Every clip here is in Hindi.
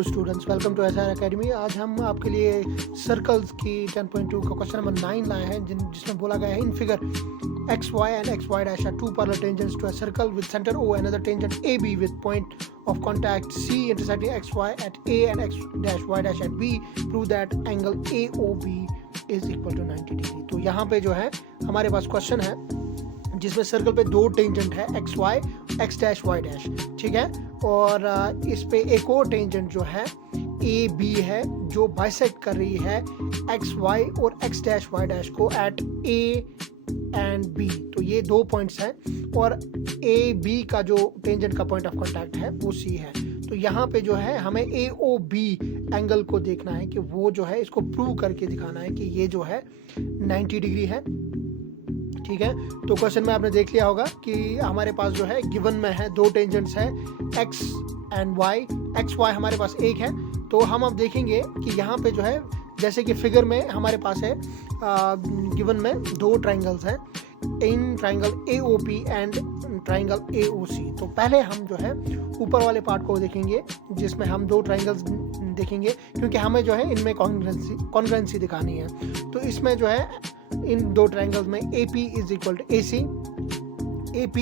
Hello students, welcome to S R academy. आज हम आपके लिए सर्कल्स की 10.2 का क्वेश्चन नंबर 9 लाए हैं, जिसमें बोला गया है in figure X Y and X Y dash are two parallel tangents to a circle with centre O and another tangent AB with point of contact C intersecting XY at A and X dash Y dash at B. Prove that angle AOB is equal to 90 degree. तो यहाँ पे जो है हमारे पास क्वेश्चन है जिसमें सर्कल पे दो टेंजेंट है X Y, X dash Y dash, ठीक है। और इस पे एक और टेंजेंट जो है ए बी है जो बाइसेक्ट कर रही है एक्स वाई और एक्स डैश वाई डैश को एट ए एंड बी। तो ये दो पॉइंट्स हैं और ए बी का जो टेंजेंट का पॉइंट ऑफ कांटेक्ट है वो सी है। तो यहाँ पे जो है हमें ए ओ बी एंगल को देखना है कि वो जो है इसको प्रूव करके दिखाना है कि ये जो है 90 डिग्री है, ठीक है। तो क्वेश्चन में आपने देख लिया होगा कि हमारे पास जो है गिवन में है दो टेंजेंट्स है X and Y. X Y हमारे पास एक है, तो हम अब देखेंगे कि यहाँ पे जो है जैसे कि फिगर में हमारे पास है गिवन में दो ट्राइंगल्स हैं, in triangle AOP and triangle AOC। तो पहले हम जो है ऊपर वाले पार्ट को देखेंगे जिसमें हम दो ट्राइंगल्स देखेंगे, क्योंकि हमें जो है इनमें कॉन्ग्रुएंसी दिखानी है। तो इसमें जो है इन दो ट्राइंगल्स में AP is equal to AC, AP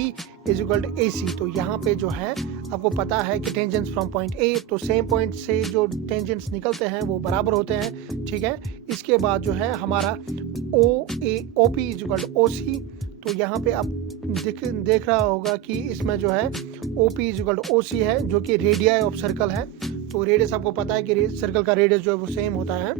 is equal to AC। तो यहाँ पे जो है आपको पता है कि टेंजेंट्स फ्रॉम पॉइंट A, तो सेम पॉइंट से जो टेंजेंट्स निकलते हैं वो बराबर होते हैं, ठीक है। इसके बाद जो है हमारा OP is equal to OC। तो यहाँ पे आप देख रहा होगा कि इसमें जो है OP is equal to OC है जो कि रेडियाई ऑफ सर्कल है। तो रेडियस आपको पता है कि सर्कल का रेडियस जो है वो सेम होता है।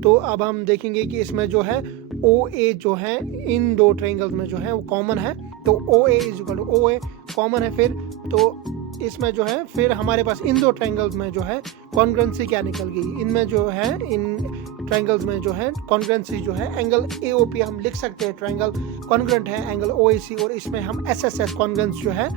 तो अब हम देखेंगे कि इसमें जो है OA जो है इन दो ट्रायंगल्स में जो है वो कॉमन है। तो OA is equal to OA common है। फिर तो इसमें जो है फिर हमारे पास इन दो ट्रायंगल्स में जो है कॉन्ग्रुएंसी क्या निकल गई, इनमें जो है इन ट्रायंगल्स में जो है कॉन्ग्रुएंसी जो है एंगल AOP हम लिख सकते हैं ट्रायंगल कॉन्ग्रुएंट है एंगल OAC, और इसमें हम SSS कॉन्ग्रुएंस जो है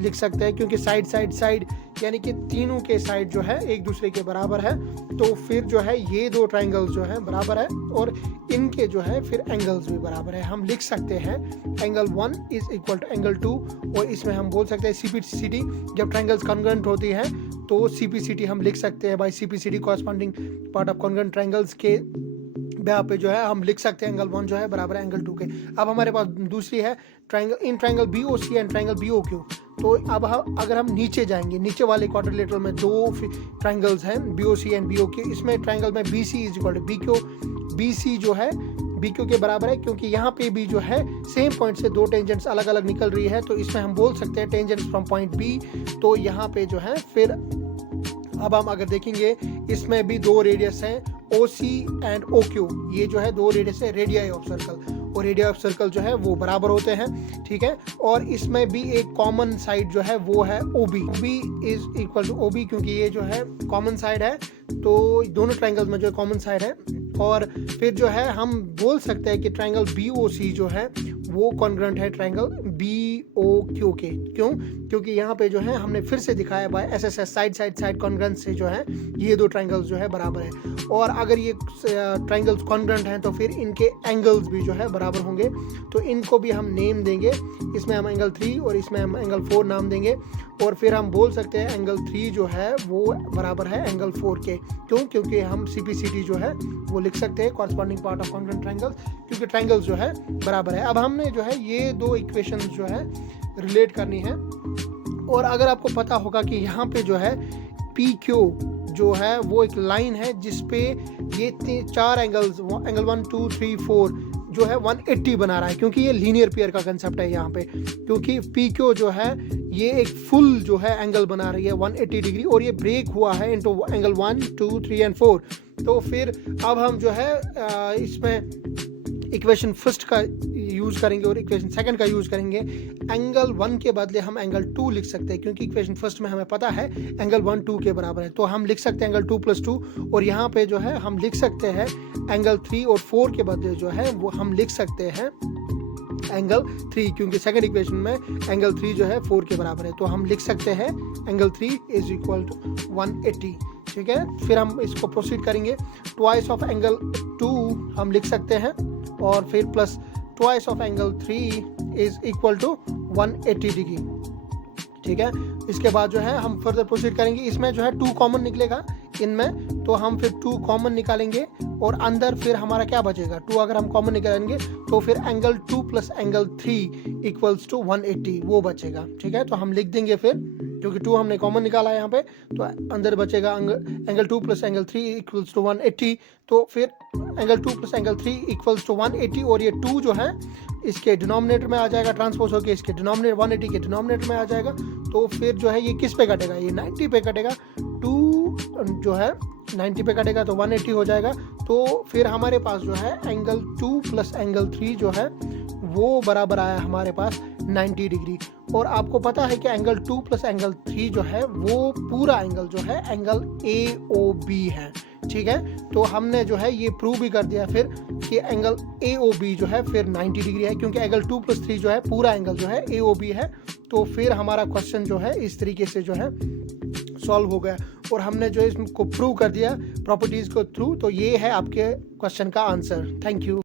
लिख सकते हैं क्योंकि साइड यानी कि तीनों के साइड जो है एक दूसरे के बराबर है। तो फिर जो है ये दो ट्रायंगल्स जो है बराबर है और इनके जो है फिर एंगल्स भी बराबर है। हम लिख सकते हैं angle 1 is equal to angle 2, और इसमें हम बोल सकते हैं CPCD। जब ट्रायंगल्स कॉन्ग्रुएंट होती है तो CPCD हम लिख सकते हैं by CPCD corresponding part of congruent triangles के यहाँ पे जो है हम लिख सकते हैं एंगल 1 जो है बराबर है एंगल 2 के। अब हमारे पास दूसरी है triangle in triangle BOC and triangle BOQ। तो अब अगर हम नीचे जाएंगे, नीचे वाले क्वाड्रिलेटरल में दो ट्रायंगल्स हैं BOC एंड BOQ। इसमें ट्रायंगल में BC is equal to BQ, BC जो है BQ के बराबर है क्योंकि यहाँ पे भी जो है सेम पॉइंट से दो टेंजेंट्स अलग अलग निकल रही है। तो इसमें हम बोल सकते हैं टेंजेंट्स फ्रॉम पॉइंट B। तो यहाँ पे जो है फिर अब हम अगर देखेंगे इसमें भी दो रेडियस हैं OC एंड OQ। ये जो है दो रेडियस है रेडियाई ऑफ सर्कल, और रेडियाई ऑफ सर्कल जो है वो बराबर होते हैं, ठीक है। और इसमें भी एक कॉमन साइड जो है वो है OB is equal to OB, क्योंकि ये जो है कॉमन साइड है। तो दोनों ट्रायंगल्स में जो कॉमन साइड है। और फिर जो है हम बोल सकते हैं कि ट्रायंगल BOC जो है वो कॉन्ग्रुएंट है ट्रायंगल BOQ के। क्यों? क्योंकि यहाँ पे जो है हमने फिर से दिखाया बाय SSS साइड कॉन्ग्रुएंस से जो है ये दो ट्रायंगल्स जो है बराबर है। और अगर ये ट्रायंगल्स कॉन्ग्रुएंट हैं तो फिर इनके एंगल्स भी जो है बराबर होंगे। तो इनको भी हम नेम देंगे, इसमें हम एंगल 3 और इसमें हम एंगल 4 नाम देंगे। और फिर हम बोल सकते हैं एंगल 3 जो है वो बराबर है एंगल 4 के। क्यों? क्योंकि हम CPCD जो है वो लिख सकते हैं corresponding part of congruent triangles, क्योंकि ट्रायंगल्स जो है बराबर है। अब हमने जो है ये दो इक्वेशंस जो है रिलेट करनी है। और अगर आपको पता होगा कि यहाँ पे जो है PQ जो है वो एक लाइन है जिसपे ये चार एंगल्स एंगल 1 2 3 4 जो है 180 बना रहा है, क्योंकि ये लीनियर पेयर का कंसेप्ट है यहाँ पे। क्योंकि PQ जो है ये एक फुल जो है एंगल बना रही है 180 डिग्री, और ये ब्रेक हुआ है इनटू एंगल 1 2 3 एंड 4। तो फिर अब हम जो है इसमें इक्वेशन फर्स्ट का यूज़ करेंगे और इक्वेशन सेकंड का यूज़ करेंगे। एंगल 1 के बदले हम एंगल 2 लिख सकते हैं, क्योंकि इक्वेशन फर्स्ट में हमें पता है एंगल 1 2 के बराबर है। तो हम लिख सकते हैं एंगल 2 + 2, और यहाँ पे जो है हम लिख सकते हैं एंगल 3, और 4 के बदले जो है वो हम लिख सकते हैं एंगल 3, क्योंकि सेकंड इक्वेशन में एंगल 3 जो है 4 के बराबर है। तो हम लिख सकते हैं एंगल 3 इज इक्वल टू 180, ठीक है। फिर हम इसको प्रोसीड करेंगे, ट्वाइस ऑफ एंगल 2 हम लिख सकते हैं, और फिर plus twice of angle 3 is equal to 180 degree, ठीक है। इसके बाद जो है हम फर्दर प्रोसीड करेंगे। इसमें जो है 2 कॉमन निकलेगा, इनमें, तो हम फिर 2 कॉमन निकालेंगे और अंदर फिर हमारा क्या बचेगा, 2 अगर हम कॉमन निकालेंगे तो फिर angle 2 plus angle 3 equals to 180 वो बचेगा। ठीक है, तो हम लिख देंगे फिर, क्योंकि 2 हमने कॉमन निकाला है यहाँ पे, तो अंदर बचेगा angle 2 plus angle 3 equals to 180। तो फिर angle 2 plus angle 3 equals to 180 और ये 2 जो है इसके डिनोमिनेटर में आ जाएगा, ट्रांसपोज होकर इसके डिनोमिनेटर 180 के डिनोमिनेटर में आ जाएगा। तो फिर जो है ये किस पे कटेगा, ये 90 पे कटेगा, 2 जो है 90 पे कटेगा तो 180 हो जाएगा। तो फिर हमारे पास जो है एंगल 2 प्लस एंगल 3 जो है वो बराबर आया हमारे पास 90 डिग्री। और आपको पता है कि एंगल 2 प्लस एंगल 3 जो है वो पूरा एंगल जो है एंगल AOB है। ठीक है, तो हमने जो है ये प्रूव भी कर दिया फिर कि एंगल AOB जो है फिर 90 डिग्री है, क्योंकि एंगल 2 प्लस 3 जो है पूरा एंगल जो है AOB है। तो फिर हमारा क्वेश्चन जो है इस तरीके से जो है सॉल्व हो गया और हमने जो इसको प्रूव कर दिया प्रॉपर्टीज को थ्रू। तो ये है आपके क्वेश्चन का आंसर। Thank you.